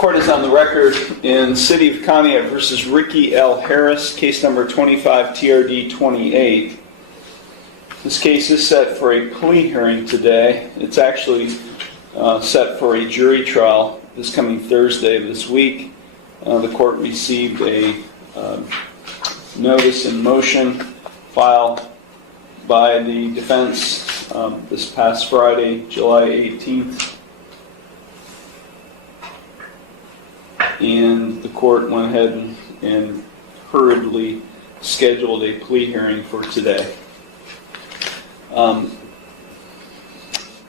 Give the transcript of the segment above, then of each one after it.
Court is on the record in City of Conneaut versus Ricky L. Harris, case number 25 TRD 28. This case is set for a plea hearing today. It's actually set for a jury trial this coming Thursday of this week. The court received a notice in motion filed by the defense this past Friday, July 18th. And the court went ahead and hurriedly scheduled a plea hearing for today.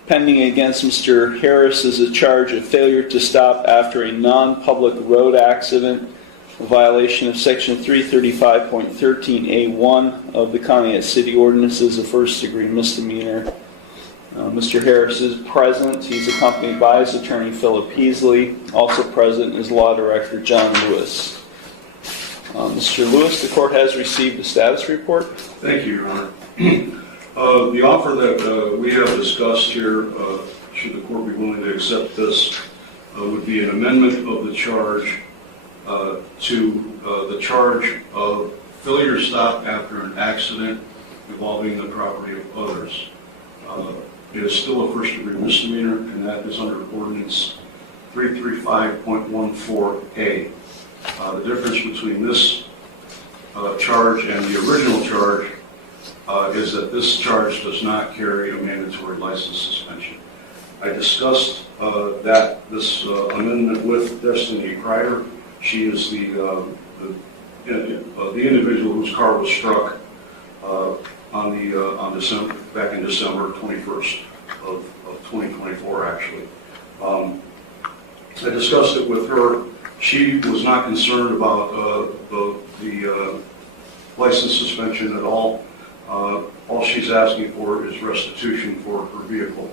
Pending against Mr. Harris is a charge of failure to stop after a non-public road accident, a violation of Section 335.13A1 of the Conneaut City Ordinances, a first-degree misdemeanor. Mr. Harris is present. He's accompanied by his attorney, Philip Heasley. Also present is Law Director John Lewis. Mr. Lewis, the court has received a status report. Thank you, Your Honor. The offer that we have discussed here, should the court be willing to accept this, would be an amendment of the charge to the charge of failure to stop after an accident involving the property of others. It is still a first-degree misdemeanor, and that is under Ordinance 335.14A. The difference between this charge and the original charge is that this charge does not carry a mandatory license suspension. I discussed this amendment with Destiny Kreider. She is the individual whose car was struck back in December 21st of 2024, actually. I discussed it with her. She was not concerned about the license suspension at all. All she's asking for is restitution for her vehicle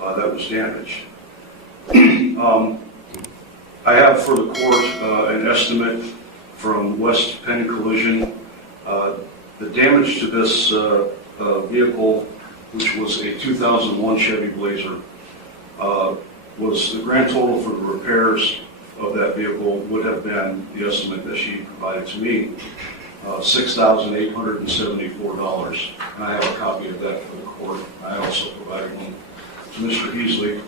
that was damaged. I have for the court an estimate from West Penn Collision. The damage to this vehicle, which was a 2001 Chevy Blazer, was the grand total for the repairs of that vehicle would have been, the estimate that she provided to me, $6,874. And I have a copy of that for the court. I also provided one to Mr. Heasley.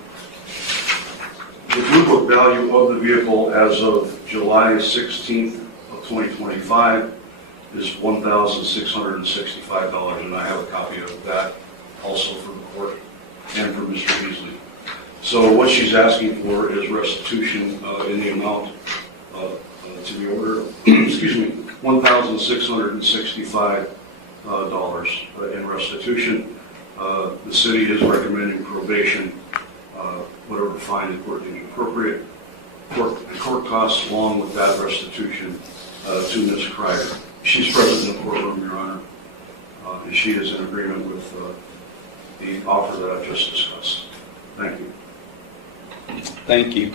The Blue Book value of the vehicle as of July 16th of 2025 is $1,665, and I have a copy of that also for the court and for Mr. Heasley. So what she's asking for is restitution in the amount to the order, excuse me, $1,665 in restitution. The city is recommending probation, whatever fine the court deems appropriate. Court costs along with that restitution to Ms. Kreider. She's present in the courtroom, Your Honor, and she is in agreement with the offer that I've just discussed. Thank you. Thank you.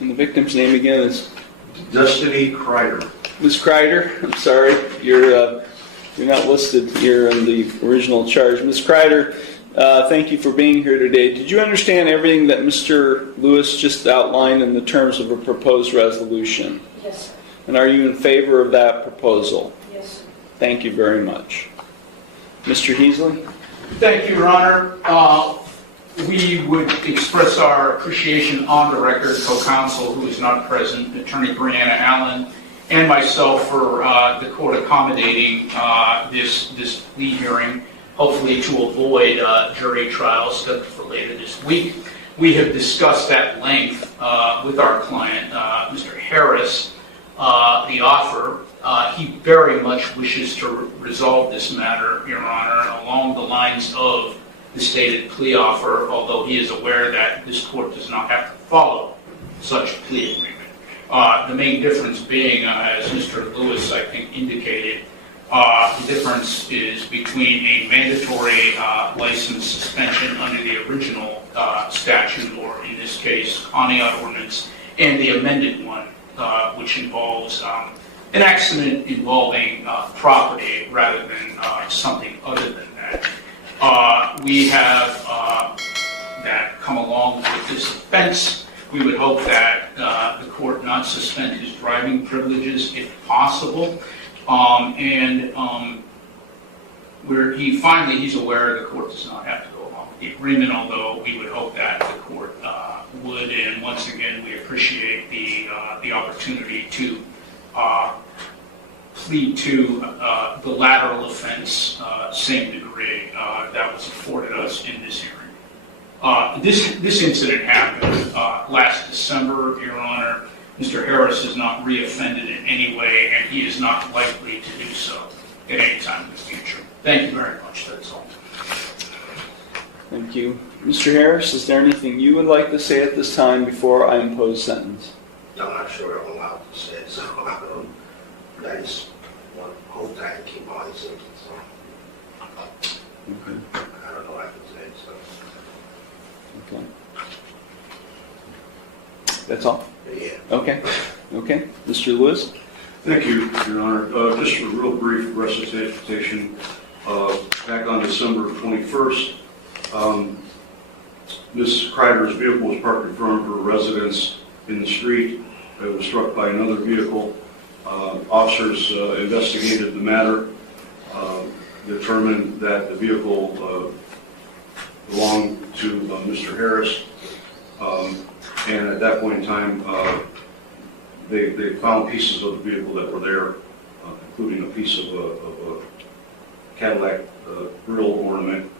And the victim's name again is? Destiny Kreider. Ms. Kreider, I'm sorry, you're not listed here in the original charge. Ms. Kreider, thank you for being here today. Did you understand everything that Mr. Lewis just outlined in the terms of a proposed resolution? Yes, sir. And are you in favor of that proposal? Yes, sir. Thank you very much. Mr. Heasley? Thank you, Your Honor. We would express our appreciation on the record, co-counsel who is not present, Attorney Brianna Allen, and myself for the court accommodating this plea hearing, hopefully to avoid jury trials scheduled for later this week. We have discussed at length with our client, Mr. Harris, the offer. He very much wishes to resolve this matter, Your Honor, along the lines of the stated plea offer, although he is aware that this court does not have to follow such plea agreement. The main difference being, as Mr. Lewis, I think, indicated, the difference is between a mandatory license suspension under the original statute, or in this case, Conneaut Ordinance, and the amended one, which involves an accident involving property rather than something other than that. we have that come along with this offense. We would hope that the court not suspend his driving privileges if possible. He's aware the court does not have to go along with the agreement, although we would hope that the court would. And once again, we appreciate the opportunity to plead to the lateral offense, same degree that was afforded us in this hearing. This incident happened last December, Your Honor. Mr. Harris is not reoffended in any way, and he is not likely to do so at any time in the future. Thank you very much. That's all. Thank you. Mr. Harris, is there anything you would like to say at this time before I impose sentence? I'm not sure I'm allowed to say it, so I just hope that I can keep on saying it, so Okay. I don't know what I can say, so Okay. That's all? but yeah. Okay. Okay. Mr. Lewis? Thank you, Your Honor. Just a real brief recitation. Back on December 21st, Ms. Kreider's vehicle was parked in front of her residence in the street. It was struck by another vehicle. Officers investigated the matter, determined that the vehicle belonged to Mr. Harris, and at that point in time, they found pieces of the vehicle that were there, including a piece of a Cadillac grill ornament,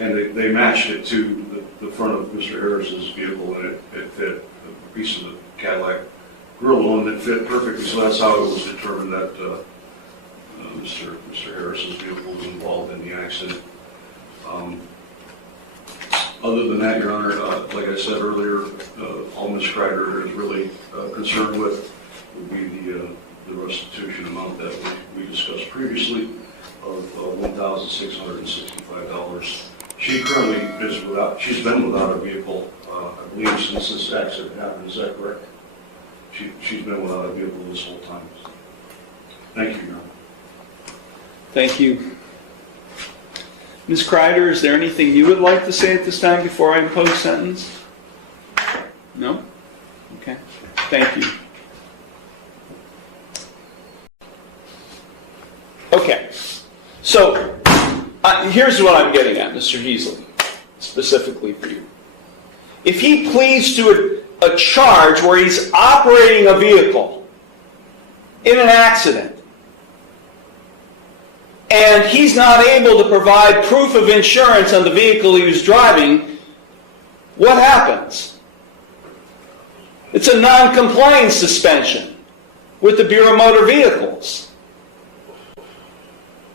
and they matched it to the front of Mr. Harris's vehicle, and it fit. A piece of the Cadillac grill ornament fit perfectly, so that's how it was determined that Mr. Harris's vehicle was involved in the accident. Other than that, Your Honor, like I said earlier, all Ms. Kreider is really concerned with would be the restitution amount that we discussed previously of $1,665. She currently she's been without a vehicle, I believe, since this accident happened. Is that correct? She's been without a vehicle this whole time. Thank you, Your Honor. Thank you. Ms. Kreider, is there anything you would like to say at this time before I impose sentence? No? Okay. Thank you. Okay. So, here's what I'm getting at, Mr. Heasley, specifically for you. If he pleads to a charge where he's operating a vehicle in an accident, and he's not able to provide proof of insurance on the vehicle he was driving, what happens? It's a non-compliance suspension with the Bureau of Motor Vehicles.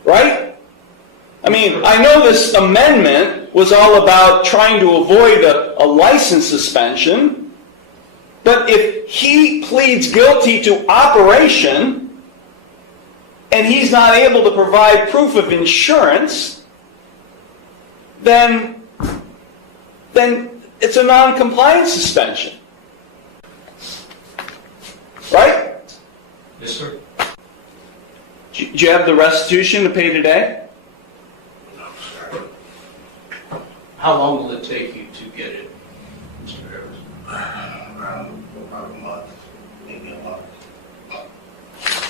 Right? I mean, I know this amendment was all about trying to avoid a license suspension, but if he pleads guilty to operation, and he's not able to provide proof of insurance, then it's a non-compliance suspension. Right? Yes, sir. Do you have the restitution to pay today? No, sorry. How long will it take you to get it, Mr. Harris? About a month, maybe a month.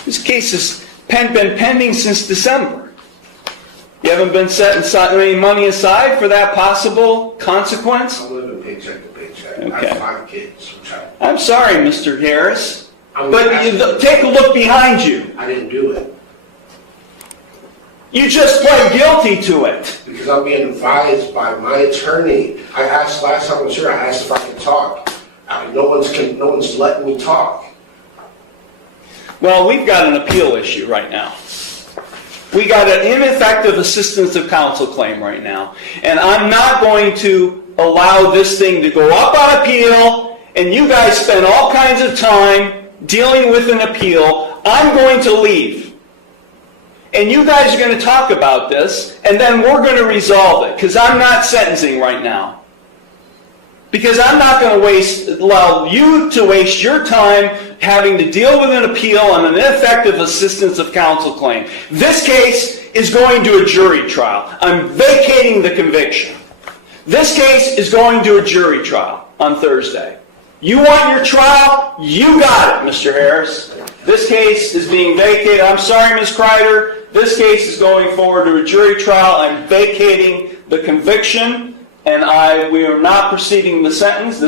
This case has been pending since December. You haven't been setting any money aside for that possible consequence? I'm living paycheck to paycheck. I Okay. have 5 kids, which I'm sorry, Mr. Harris, I was but asking- take a look behind you. I didn't do it You just pled guilty to it. because I'm being advised by my attorney. I asked last time I was here, I asked if I could talk. No one's letting me talk. Well, we've got an appeal issue right now. We got an ineffective assistance of counsel claim right now. And I'm not going to allow this thing to go up on appeal, and you guys spend all kinds of time dealing with an appeal. I'm going to leave. And you guys are going to talk about this, and then we're going to resolve it, because I'm not sentencing right now. Because I'm not going to allow you to waste your time having to deal with an appeal on an ineffective assistance of counsel claim. This case is going to a jury trial. I'm vacating the conviction. This case is going to a jury trial on Thursday. You want your trial? You got it, Mr. Harris. This case is being vacated. I'm sorry, Ms. Kreider. This case is going forward to a jury trial. I'm vacating the conviction, and we are not proceeding the sentence.